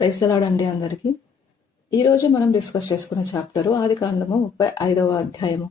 Praise the lord అండి అందరికీ. ఈరోజు మనం డిస్కస్ చేసుకునే చాప్టరు ఆదికాండము 35వ అధ్యాయము.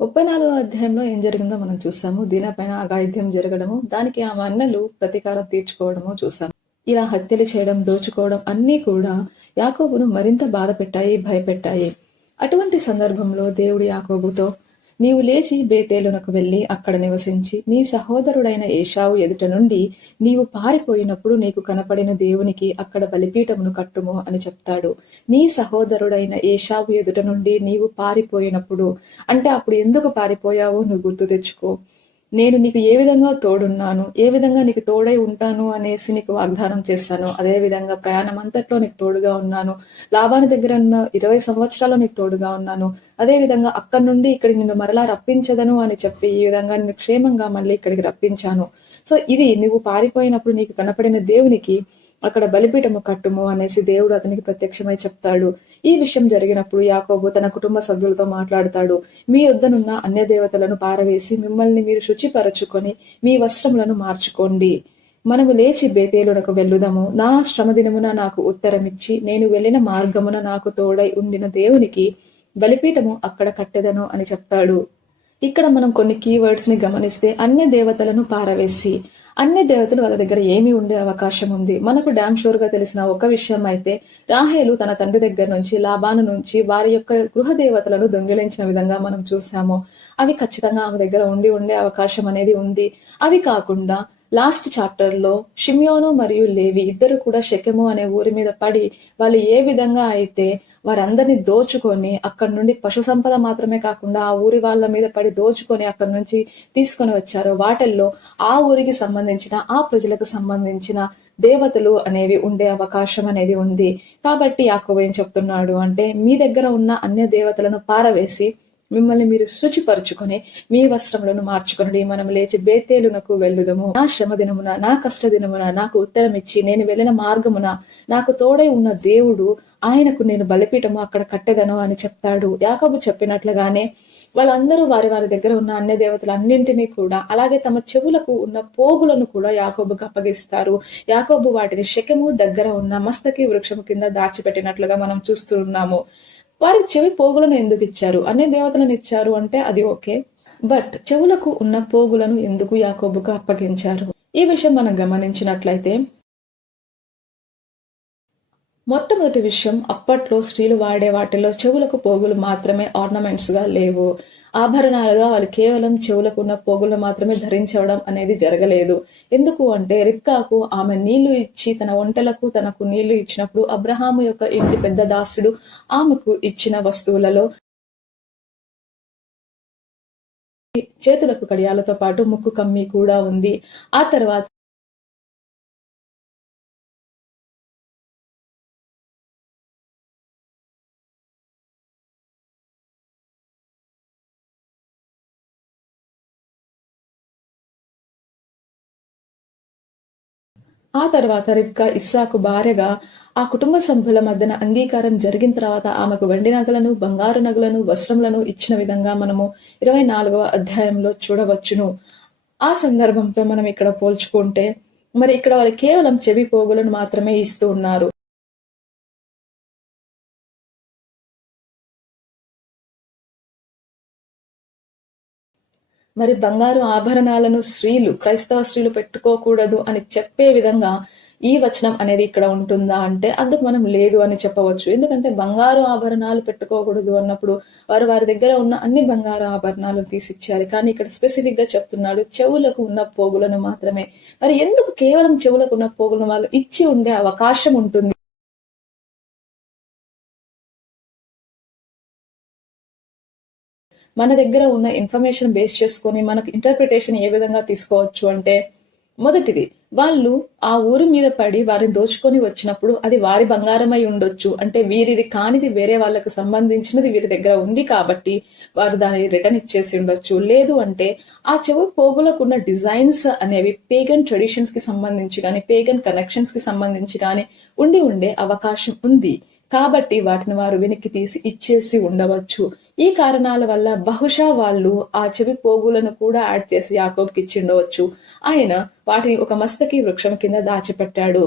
34వ అధ్యాయంలో ఏం జరిగిందో మనం చూసాము. దీనిపైన అఘాయిత్యం జరగడము, దానికి ఆమె అన్నలు ప్రతీకారం తీర్చుకోవడము చూసాము. ఇలా హత్యలు చేయడం, దోచుకోవడం అన్నీ కూడా యాకోబును మరింత బాధ పెట్టాయి, భయపెట్టాయి. అటువంటి సందర్భంలో దేవుడు యాకోబుతో, నీవు లేచి బేతేలునకు వెళ్లి అక్కడ నివసించి నీ సహోదరుడైన ఏశావు ఎదుట నుండి నీవు పారిపోయినప్పుడు నీకు కనపడిన దేవునికి అక్కడ బలిపీఠమును కట్టుము అని చెప్తాడు. నీ సహోదరుడైన ఏశావు ఎదుట నుండి నీవు పారిపోయినప్పుడు అంటే అప్పుడు ఎందుకు పారిపోయావో నువ్వు గుర్తు తెచ్చుకో. నేను నీకు ఏ విధంగా తోడున్నాను, ఏ విధంగా నీకు తోడై ఉంటాను అనేసి నీకు వాగ్దానం చేశాను. అదే విధంగా ప్రయాణం అంతట్లో నీకు తోడుగా ఉన్నాను. లాబాను దగ్గర ఉన్న 20 సంవత్సరాలు నీకు తోడుగా ఉన్నాను. అదే విధంగా అక్కడి నుండి ఇక్కడికి నిన్ను మరలా రప్పించదను అని చెప్పి ఈ విధంగా నిన్ను క్షేమంగా మళ్ళీ ఇక్కడికి రప్పించాను. సో ఇది నువ్వు పారిపోయినప్పుడు నీకు కనపడిన దేవునికి అక్కడ బలిపీఠము కట్టుము అనేసి దేవుడు అతనికి ప్రత్యక్షమై చెప్తాడు. ఈ విషయం జరిగినప్పుడు యాకోబు తన కుటుంబ సభ్యులతో మాట్లాడతాడు. మీ యొద్దనున్న అన్య దేవతలను పారవేసి మిమ్మల్ని మీరు శుచిపరచుకొని మీ వస్త్రములను మార్చుకోండి. మనము లేచి బేతేలునకు వెళ్ళుదము. నా శ్రమ దినమున నాకు ఉత్తరమిచ్చి నేను వెళ్ళిన మార్గమున నాకు తోడై ఉండిన దేవునికి బలిపీఠము అక్కడ కట్టెదను అని చెప్తాడు. ఇక్కడ మనం కొన్ని కీవర్డ్స్ ని గమనిస్తే అన్య దేవతలను పారవేసి, అన్ని దేవతలు వాళ్ళ దగ్గర ఏమి ఉండే అవకాశం ఉంది. మనకు డామ్ షూర్ గా తెలిసిన ఒక విషయం అయితే రాహేలు తన తండ్రి దగ్గర నుంచి లాబాను నుంచి వారి యొక్క గృహ దేవతలను దొంగిలించిన విధంగా మనం చూసాము. అవి ఖచ్చితంగా ఆమె దగ్గర ఉండే అవకాశం అనేది ఉంది. అవి కాకుండా లాస్ట్ చాప్టర్ లో షిమ్యోను మరియు లేవి ఇద్దరు కూడా షెకెము అనే ఊరి మీద పడి వాళ్ళు ఏ విధంగా అయితే వారందరినీ దోచుకొని అక్కడి నుండి పశు సంపద మాత్రమే కాకుండా ఆ ఊరి వాళ్ళ మీద పడి దోచుకొని అక్కడి నుంచి తీసుకొని వచ్చారో వాటిల్లో ఆ ఊరికి సంబంధించిన ఆ ప్రజలకు సంబంధించిన దేవతలు అనేవి ఉండే అవకాశం అనేది ఉంది. కాబట్టి యాకోబు ఏం చెప్తున్నాడు అంటే మీ దగ్గర ఉన్న అన్య దేవతలను పారవేసి మిమ్మల్ని మీరు శుచిపరుచుకొని మీ వస్త్రములను మార్చుకొని మనం లేచి బేతేలునకు వెళ్ళుదము. నా శ్రమ దినమున నా కష్ట దినమున నాకు ఉత్తరం ఇచ్చి నేను వెళ్ళిన మార్గమున నాకు తోడై ఉన్న దేవుడు ఆయనకు నేను బలిపీఠము అక్కడ కట్టెదను అని చెప్తాడు. యాకోబు చెప్పినట్లుగానే వాళ్ళందరూ వారి వారి దగ్గర ఉన్న అన్య దేవతలన్నింటినీ కూడా అలాగే తమ చెవులకు ఉన్న పోగులను కూడా యాకోబుకు అప్పగిస్తారు. యాకోబు వాటిని షెకెము దగ్గర ఉన్న మస్తకి వృక్షము కింద దాచిపెట్టినట్లుగా మనం చూస్తున్నాము. వారికి చెవి పోగులను ఎందుకు ఇచ్చారు? అన్ని దేవతలను ఇచ్చారు అంటే అది ఓకే, బట్ చెవులకు ఉన్న పోగులను ఎందుకు యాకోబుకు అప్పగించారు? ఈ విషయం మనం గమనించినట్లయితే మొట్టమొదటి విషయం, అప్పట్లో స్త్రీలు వాడే వాటిలో చెవులకు పోగులు మాత్రమే ఆర్నమెంట్స్ గా లేవు, ఆభరణాలుగా వాళ్ళు కేవలం చెవులకు ఉన్న పోగులు మాత్రమే ధరించడం అనేది జరగలేదు. ఎందుకు అంటే రిబ్కాకు ఆమె నీళ్లు ఇచ్చి తన ఒంటలకు తనకు నీళ్లు ఇచ్చినప్పుడు అబ్రహాము యొక్క ఇంటి పెద్ద దాసుడు ఆమెకు ఇచ్చిన వస్తువులలో చేతులకు కడియాలతో పాటు ముక్కు కమ్మి కూడా ఉంది. ఆ తర్వాత రిబ్కా ఇస్సాకు భార్యగా ఆ కుటుంబ సభ్యుల మధ్యన అంగీకారం జరిగిన తర్వాత ఆమెకు వెండి నగలను, బంగారు నగలను, వస్త్రములను ఇచ్చిన విధంగా మనము 24వ అధ్యాయంలో చూడవచ్చును. ఆ సందర్భంతో మనం ఇక్కడ పోల్చుకుంటే మరి ఇక్కడ వాళ్ళు కేవలం చెవి పోగులను మాత్రమే ఇస్తూ ఉన్నారు. మరి బంగారు ఆభరణాలను క్రైస్తవ స్త్రీలు పెట్టుకోకూడదు అని చెప్పే విధంగా ఈ వచనం అనేది ఇక్కడ ఉంటుందా అంటే అందుకు మనం లేదు అని చెప్పవచ్చు. ఎందుకంటే బంగారు ఆభరణాలు పెట్టుకోకూడదు అన్నప్పుడు వారి దగ్గర ఉన్న అన్ని బంగారు ఆభరణాలు తీసిచ్చారు. కానీ ఇక్కడ స్పెసిఫిక్ గా చెప్తున్నాడు చెవులకు ఉన్న పోగులను మాత్రమే. మరి ఎందుకు కేవలం చెవులకు ఉన్న పోగులను వాళ్ళు ఇచ్చి ఉండే అవకాశం ఉంటుంది? మన దగ్గర ఉన్న ఇన్ఫర్మేషన్ బేస్ చేసుకొని మనకు ఇంటర్ప్రిటేషన్ ఏ విధంగా తీసుకోవచ్చు అంటే, మొదటిది, వాళ్ళు ఆ ఊరి మీద పడి వారిని దోచుకొని వచ్చినప్పుడు అది వారి బంగారమై ఉండొచ్చు. అంటే వీరిది కానిది వేరే వాళ్ళకి సంబంధించినది వీరి దగ్గర ఉంది కాబట్టి వారు దాన్ని రిటర్న్ ఇచ్చేసి ఉండొచ్చు. లేదు అంటే ఆ చెవు పోగులకు ఉన్న డిజైన్స్ అనేవి పేగన్ ట్రెడిషన్స్ కి సంబంధించి కానీ పేగన్ కనెక్షన్స్ కి సంబంధించి కానీ ఉండే అవకాశం ఉంది. కాబట్టి వాటిని వారు వెనక్కి తీసి ఇచ్చేసి ఉండవచ్చు. ఈ కారణాల వల్ల బహుశా వాళ్ళు ఆ చెవి పోగులను కూడా యాడ్ చేసి యాకోబుకి ఇచ్చి ఉండవచ్చు. ఆయన వాటిని ఒక మస్తకి వృక్షం కింద దాచిపెట్టాడు.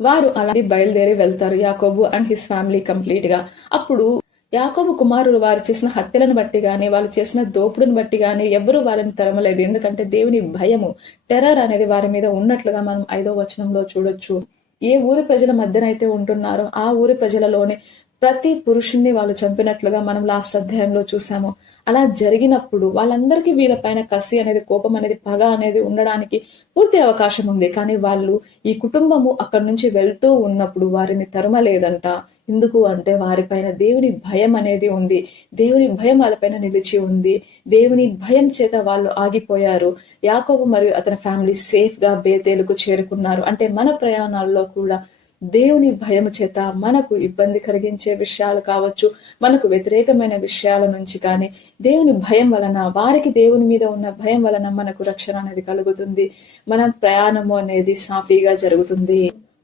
వారు అలా బయలుదేరి వెళ్తారు, యాకోబు అండ్ హిస్ ఫ్యామిలీ కంప్లీట్ గా. అప్పుడు యాకోబు కుమారులు వారు చేసిన హత్యలను బట్టి గాని, వాళ్ళు చేసిన దోపుడుని బట్టి గాని ఎవరు వాళ్ళని తరమలేదు. ఎందుకంటే దేవుని భయము, టెర్రర్ అనేది వారి మీద ఉన్నట్లుగా మనం 5వ వచనంలో చూడొచ్చు. ఏ ఊరి ప్రజల మధ్యనైతే ఉంటున్నారో ఆ ఊరి ప్రజలలోనే ప్రతి పురుషుణ్ణి వాళ్ళు చంపినట్లుగా మనం లాస్ట్ అధ్యాయంలో చూసాము. అలా జరిగినప్పుడు వాళ్ళందరికీ వీళ్ళపైన కసి అనేది, కోపం అనేది, పగ అనేది ఉండడానికి పూర్తి అవకాశం ఉంది. కానీ వాళ్ళు, ఈ కుటుంబము అక్కడి నుంచి వెళ్తూ ఉన్నప్పుడు వారిని తరమలేదంట. ఎందుకు అంటే వారిపైన దేవుని భయం అనేది ఉంది. దేవుని భయం వాళ్ళపైన నిలిచి ఉంది. దేవుని భయం చేత వాళ్ళు ఆగిపోయారు. యాకోబు మరియు అతని ఫ్యామిలీ సేఫ్ గా బేతేలుకు చేరుకున్నారు. అంటే మన ప్రయాణాల్లో కూడా దేవుని భయము చేత మనకు ఇబ్బంది కలిగించే విషయాలు కావచ్చు, మనకు వ్యతిరేకమైన విషయాల నుంచి కానీ దేవుని భయం వలన, వారికి దేవుని మీద ఉన్న భయం వలన మనకు రక్షణ అనేది కలుగుతుంది. మన ప్రయాణము అనేది సాఫీగా జరుగుతుంది.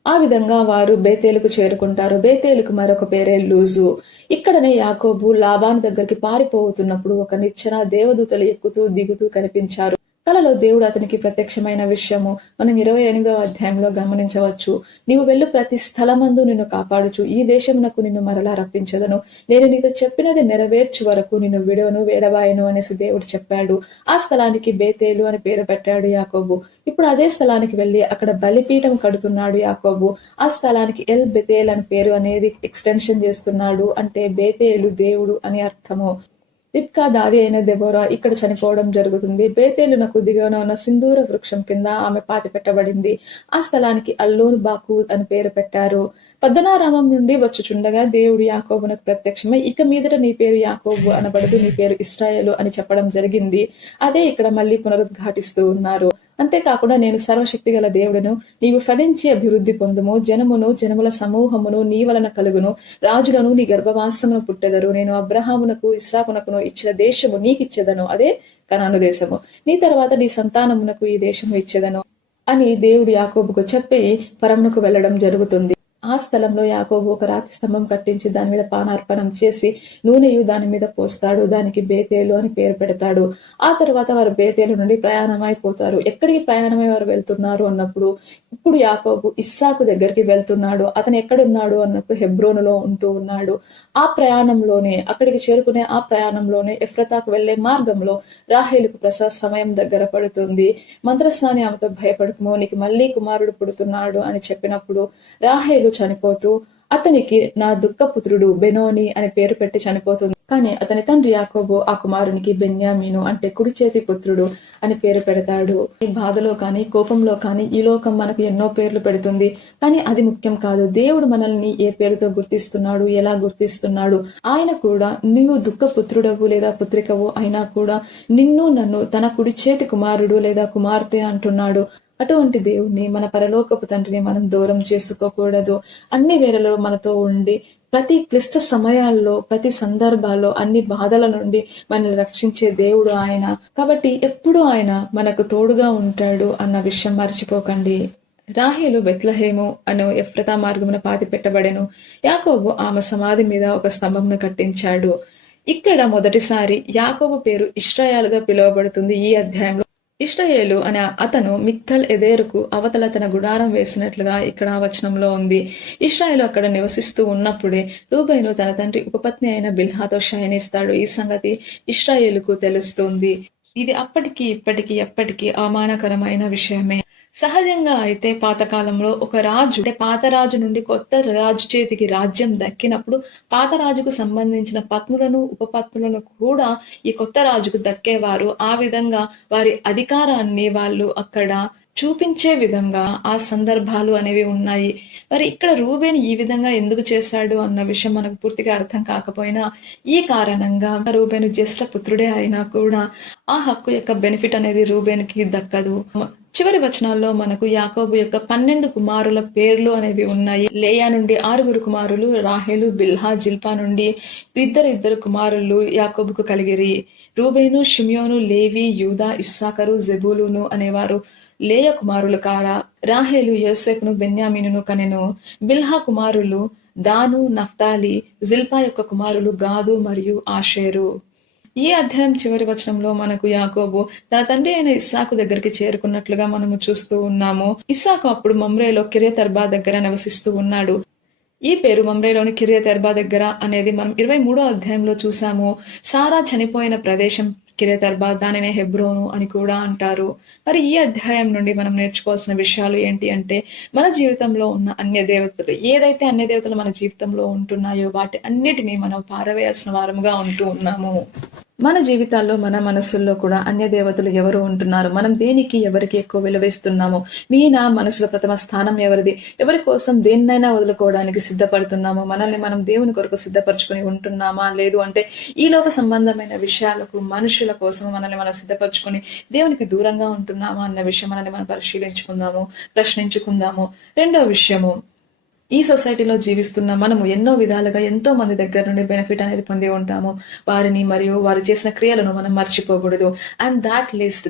ఆ విధంగా వారు బేతేలుకు చేరుకుంటారు. బేతేలుకు మరొక పేరే లూజు. ఇక్కడనే యాకోబు లాబాను దగ్గరికి పారిపోతున్నప్పుడు ఒక నిచ్చెన దేవదూతలు ఎక్కుతూ దిగుతూ కనిపించారు. కలలో దేవుడు అతనికి ప్రత్యక్షమైన విషయము మనం 28వ అధ్యాయంలో గమనించవచ్చు. నీవు వెళ్ళు ప్రతి స్థలమందు నిన్ను కాపాడుచు, ఈ దేశమునకు నిన్ను మరలా రప్పించదను, నేను నీతో చెప్పినది నెరవేర్చు వరకు నిన్ను విడవను వేడబాయను అనేసి దేవుడు చెప్పాడు. ఆ స్థలానికి బేతేలు అని పేరు పెట్టాడు యాకోబు. ఇప్పుడు అదే స్థలానికి వెళ్లి అక్కడ బలిపీఠం కడుతున్నాడు యాకోబు. ఆ స్థలానికి ఎల్ బెతేల్ అని పేరు అనేది ఎక్స్టెన్షన్ చేస్తున్నాడు. అంటే బేతేలు దేవుడు అని అర్థము. రిబ్కా దాది అయిన దెబోరా ఇక్కడ చనిపోవడం జరుగుతుంది. బేతేలునకు దిగువన ఉన్న సింధూర వృక్షం కింద ఆమె పాతి పెట్టబడింది. ఆ స్థలానికి అల్లోను బాకు అని పేరు పెట్టారు. పద్దనారామం నుండి వచ్చుచుండగా దేవుడు యాకోబునకు ప్రత్యక్షమై, ఇక మీదట నీ పేరు యాకోబు అనబడదు, నీ పేరు ఇశ్రాయేలు అని చెప్పడం జరిగింది. అదే ఇక్కడ మళ్ళీ పునరుద్ఘాటిస్తూ ఉన్నారు. అంతేకాకుండా నేను సర్వశక్తి గల దేవుడను, నీవు ఫలించి అభివృద్ధి పొందుము, జనమును జనముల సమూహమును నీ వలన కలుగును, రాజులను నీ గర్భవాసమును పుట్టెదరు, నేను అబ్రహామునకు ఇస్సాకునకును ఇచ్చిన దేశము నీకిచ్చెదను, అదే కనాను దేశము, నీ తర్వాత నీ సంతానమునకు ఈ దేశము ఇచ్చెదను అని దేవుడు యాకోబుకు చెప్పి పరమునకు వెళ్లడం జరుగుతుంది. ఆ స్థలంలో యాకోబు ఒక రాతి స్తంభం కట్టించి దాని మీద పానార్పణం చేసి నూనెయు దాని మీద పోస్తాడు. దానికి బేతేలు అని పేరు పెడతాడు. ఆ తర్వాత వారు బేతేలు నుండి ప్రయాణం అయిపోతారు. ఎక్కడికి ప్రయాణమై వారు వెళ్తున్నారు అన్నప్పుడు, ఇప్పుడు యాకోబు ఇస్సాకు దగ్గరికి వెళ్తున్నాడు. అతను ఎక్కడున్నాడు అన్నప్పుడు హెబ్రోనులో ఉంటూ ఉన్నాడు. ఆ ప్రయాణంలోనే, అక్కడికి చేరుకునే ఆ ప్రయాణంలోనే ఎఫ్రతాకు వెళ్లే మార్గంలో రాహేలుకు ప్రసవ సమయం దగ్గర పడుతుంది. మంత్రస్నాని ఆమెతో భయపడుకుము, నీకు మళ్లీ కుమారుడు పుడుతున్నాడు అని చెప్పినప్పుడు రాహేలు చనిపోతూ అతనికి నా దుఃఖపుత్రుడు బెనోని అని పేరు పెట్టి చనిపోతుంది. కానీ అతని తండ్రి యాకోబు ఆ కుమారునికి బెన్యామీను అంటే కుడి చేతి పుత్రుడు అని పేరు పెడతాడు. ఈ బాధలో కానీ కోపంలో కానీ ఈ లోకం మనకు ఎన్నో పేర్లు పెడుతుంది. కానీ అది ముఖ్యం కాదు. దేవుడు మనల్ని ఏ పేరుతో గుర్తిస్తున్నాడు, ఎలా గుర్తిస్తున్నాడు. ఆయన కూడా నీవు దుఃఖపుత్రుడవు లేదా పుత్రికవు అయినా కూడా నిన్ను నన్ను తన కుడి చేతి కుమారుడు లేదా కుమార్తె అంటున్నాడు. అటువంటి దేవుణ్ణి, మన పరలోకపు తండ్రిని మనం దూరం చేసుకోకూడదు. అన్ని వేళలో మనతో ఉండి ప్రతి క్లిష్ట సమయాల్లో, ప్రతి సందర్భాల్లో, అన్ని బాధల నుండి మనల్ని రక్షించే దేవుడు ఆయన. కాబట్టి ఎప్పుడూ ఆయన మనకు తోడుగా ఉంటాడు అన్న విషయం మర్చిపోకండి. రాహేలు బెత్లెహేము అను ఎఫ్రతా మార్గమున పాతి పెట్టబడెను. యాకోబు ఆమె సమాధి మీద ఒక స్తంభంను కట్టించాడు. ఇక్కడ మొదటిసారి యాకోబు పేరు ఇశ్రాయేలుగా పిలువబడుతుంది ఈ అధ్యాయంలో. ఇశ్రాయేలు అనే అతను మిగ్దల్ ఎదేరుకు అవతల తన గుడారం వేసినట్లుగా ఇక్కడ వచనంలో ఉంది. ఇశ్రాయేలు అక్కడ నివసిస్తూ ఉన్నప్పుడే రూబేను తన తండ్రి ఉపపత్ని అయిన బిల్హాతో శయనిస్తాడు. ఈ సంగతి ఇశ్రాయేలుకు తెలుస్తుంది. ఇది అప్పటికి ఇప్పటికి ఎప్పటికీ అవమానకరమైన విషయమే. సహజంగా అయితే పాతకాలంలో ఒక రాజు, అంటే పాత రాజు నుండి కొత్త రాజు చేతికి రాజ్యం దక్కినప్పుడు పాత రాజుకు సంబంధించిన పత్నులను ఉపపత్నులను కూడా ఈ కొత్త రాజుకు దక్కేవారు. ఆ విధంగా వారి అధికారాన్ని వాళ్ళు అక్కడ చూపించే విధంగా ఆ సందర్భాలు అనేవి ఉన్నాయి. మరి ఇక్కడ రూబేన్ ఈ విధంగా ఎందుకు చేశాడు అన్న విషయం మనకు పూర్తిగా అర్థం కాకపోయినా, ఈ కారణంగా రూబేను జ్యేష్ఠ పుత్రుడే అయినా కూడా ఆ హక్కు యొక్క బెనిఫిట్ అనేది రూబేన్కి దక్కదు. చివరి వచనాల్లో మనకు యాకోబు యొక్క 12 కుమారుల పేర్లు అనేవి ఉన్నాయి. లేయా నుండి 6 కుమారులు, రాహేలు, బిల్హా, జిల్పా నుండి ఇద్దరు కుమారులు యాకోబుకు కలిగిరి. రూబేను, షిమ్యోను, లేవి, యూదా, ఇస్సాకరు, జెబూలూను అనేవారు లేయ కుమారులు కారా. రాహేలు యోసేపును, బెన్యామీనును కనెను. బిల్హా కుమారులు దాను, నఫ్తాలి. జిల్పా యొక్క కుమారులు గాదు మరియు ఆషేరు. ఈ అధ్యాయం చివరి వచనంలో మనకు యాకోబు తన తండ్రి అయిన ఇస్సాకు దగ్గరికి చేరుకున్నట్లుగా మనము చూస్తూ ఉన్నాము. ఇస్సాకు అప్పుడు మమ్రేలో కిర్యతర్బా దగ్గర నివసిస్తూ ఉన్నాడు. ఈ పేరు మమ్రేలోని కిర్యతర్బా దగ్గర అనేది మనం 23వ అధ్యాయంలో చూసాము. సారా చనిపోయిన ప్రదేశం కిర్యతర్బా, దానినే హెబ్రోను అని కూడా అంటారు. మరి ఈ అధ్యాయం నుండి మనం నేర్చుకోవాల్సిన విషయాలు ఏంటి అంటే, మన జీవితంలో ఉన్న అన్య దేవతలు, ఏదైతే అన్య దేవతలు మన జీవితంలో ఉంటున్నాయో వాటి అన్నిటినీ మనం పారవేయాల్సిన వారముగా ఉంటూ ఉన్నాము. మన జీవితాల్లో మన మనసుల్లో కూడా అన్య దేవతలు ఎవరు ఉంటున్నారు, మనం దేనికి ఎవరికి ఎక్కువ విలువేస్తున్నాము, మీ నా మనసులో ప్రథమ స్థానం ఎవరిది, ఎవరి కోసం దేన్నైనా వదులుకోవడానికి సిద్ధపడుతున్నాము, మనల్ని మనం దేవుని కొరకు సిద్ధపరచుకుని ఉంటున్నామా, లేదు అంటే ఈ లోక సంబంధమైన విషయాలకు మనుషుల కోసం మనల్ని మనం సిద్ధపరచుకుని దేవునికి దూరంగా ఉంటున్నామా అన్న విషయం మనల్ని మనం పరిశీలించుకుందాము, ప్రశ్నించుకుందాము. రెండో విషయము, ఈ సొసైటీలో జీవిస్తున్న మనము ఎన్నో విధాలుగా ఎంతో మంది దగ్గర నుండి బెనిఫిట్ అనేది పొంది ఉంటాము. వారిని మరియు వారు చేసిన క్రియలను మనం మర్చిపోకూడదు. And that list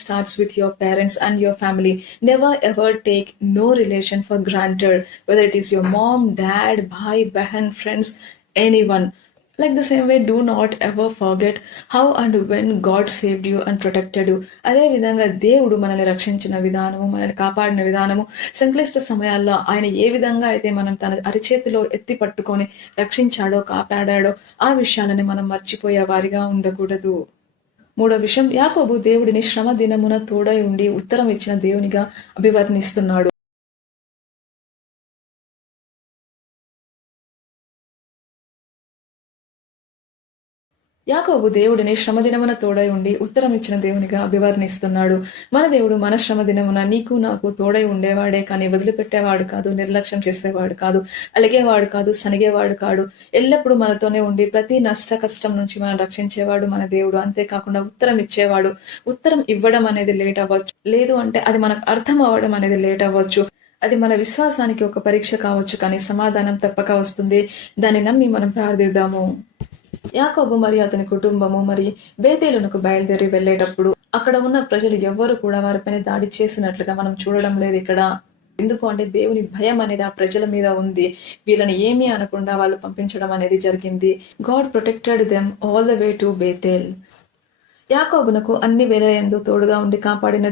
starts with your parents and your family. Never ever take no relation for granted, whether it is your mom, dad, భాయ్, బెహన్, friends, anyone. Like the same way, do not ever forget how and when God saved you and protected you. అదే విధంగా దేవుడు మనల్ని రక్షించిన విధానము, మనల్ని కాపాడిన విధానము, సంక్లిష్ట సమయాల్లో ఆయన ఏ విధంగా అయితే మనం తన అరిచేతిలో ఎత్తి పట్టుకొని రక్షించాడో, కాపాడాడో ఆ విషయాలని మనం మర్చిపోయే వారిగా ఉండకూడదు. మూడో విషయం, యాకోబు దేవుడిని శ్రమ దినమున తోడై ఉండి ఉత్తరం ఇచ్చిన దేవునిగా అభివర్ణిస్తున్నాడు. యాకోబు దేవుడిని శ్రమదినమున తోడై ఉండి ఉత్తరం ఇచ్చిన దేవునిగా అభివర్ణిస్తున్నాడు. మన దేవుడు మన శ్రమ దినమున నీకు నాకు తోడై ఉండేవాడే కానీ వదిలిపెట్టేవాడు కాదు, నిర్లక్ష్యం చేసేవాడు కాదు, అలిగేవాడు కాదు, సనిగేవాడు కాడు. ఎల్లప్పుడూ మనతోనే ఉండి ప్రతి నష్ట కష్టం నుంచి మనం రక్షించేవాడు మన దేవుడు. అంతేకాకుండా ఉత్తరం ఇచ్చేవాడు. ఉత్తరం ఇవ్వడం అనేది లేట్ అవ్వచ్చు, లేదు అంటే అది మనకు అర్థం అవ్వడం అనేది లేట్ అవ్వచ్చు. అది మన విశ్వాసానికి ఒక పరీక్ష కావచ్చు, కానీ సమాధానం తప్పక వస్తుంది. దాన్ని నమ్మి మనం ప్రార్థిద్దాము. యాకోబు మరియు అతని కుటుంబము మరి బేతేలునకు బయలుదేరి వెళ్లేటప్పుడు అక్కడ ఉన్న ప్రజలు ఎవ్వరు కూడా వారిపైన దాడి చేసినట్లుగా మనం చూడడం లేదు ఇక్కడ. ఎందుకు అంటే దేవుని భయం అనేది ఆ ప్రజల మీద ఉంది. వీళ్ళని ఏమీ అనకుండా వాళ్ళు పంపించడం అనేది జరిగింది. God protected them all the way to Bethel. యాకోబునకు అన్ని వేళయందు తోడుగా ఉండి కాపాడిన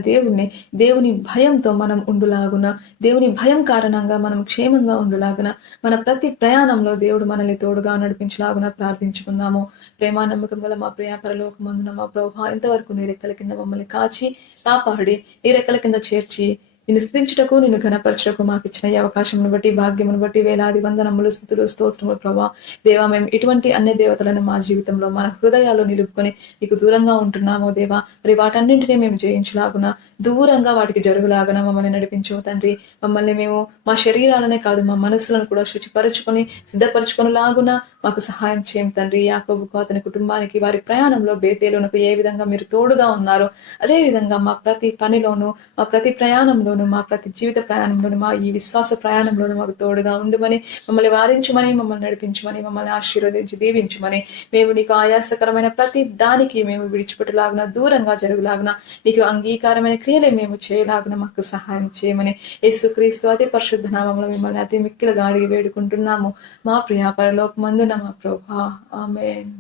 దేవుని భయంతో మనం ఉండులాగున, దేవుని భయం కారణంగా మనం క్షేమంగా ఉండులాగున, మన ప్రతి ప్రయాణంలో దేవుడు మనల్ని తోడుగా నడిపించలాగున ప్రార్థించుకుందాము. ప్రేమ నమ్మకం గల మా ప్రియ పరలోకమందున మా ప్రభువా, ఇంతవరకు నీ రెక్కల కింద మమ్మల్ని కాచి కాపాడి నీ రెక్కల కింద చేర్చి నిన్ను స్తుతించుటకు, నిన్ను ఘనపరచుటకు మాకు ఇచ్చిన ఈ అవకాశమును బట్టి, భాగ్యమును బట్టి వేలాది వందనములు, స్తుతులు, స్తోత్రములు ప్రభా. దేవా, మేము ఇటువంటి అన్య దేవతలను మా జీవితంలో మన హృదయాల్లో నిలుపుకొని నీకు దూరంగా ఉంటున్నామో దేవా. మరి వాటన్నింటినీ మేము జయించలాగున, దూరంగా వాటికి జరుగులాగున మమ్మల్ని నడిపించు తండ్రి. మమ్మల్ని మేము మా శరీరాలనే కాదు మా మనసులను కూడా శుచిపరచుకొని సిద్ధపరచుకొని లాగున మాకు సహాయం చేయం తండ్రి. యాకోబుకు అతని కుటుంబానికి వారి ప్రయాణంలో బేతేలునకు ఏ విధంగా మీరు తోడుగా ఉన్నారో అదే విధంగా మా ప్రతి పనిలోనూ, మా ప్రతి ప్రయాణంలోనూ, మా ప్రతి జీవిత ప్రయాణంలోనూ, మా ఈ విశ్వాస ప్రయాణంలోనూ మాకు తోడుగా ఉండమని, మమ్మల్ని వారించమని, మమ్మల్ని నడిపించమని, మమ్మల్ని ఆశీర్వదించి దీవించమని, మేము నీకు ఆయాసకరమైన ప్రతి దానికి మేము విడిచిపెట్టలాగున, దూరంగా జరుగులాగున, నీకు అంగీకారమైన క్రియలే మేము చేయలాగున మాకు సహాయం చేయమని యేసుక్రీస్తు అతి పరిశుద్ధ నామములో మిమ్మల్ని అతి మిక్కిలుగా అడిగి వేడుకుంటున్నాము మా ప్రియ పరలోకమందున మా ప్రభువా. ఆమేన్.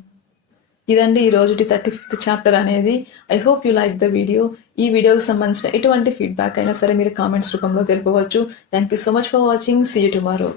ఇదండి ఈ రోజుటి 35th చాప్టర్ అనేది. I hope you like the video. ఈ వీడియోకి సంబంధించిన ఎటువంటి ఫీడ్బ్యాక్ అయినా సరే మీరు కామెంట్స్ రూపంలో తెలుపవచ్చు. Thank you so much for watching. See you tomorrow.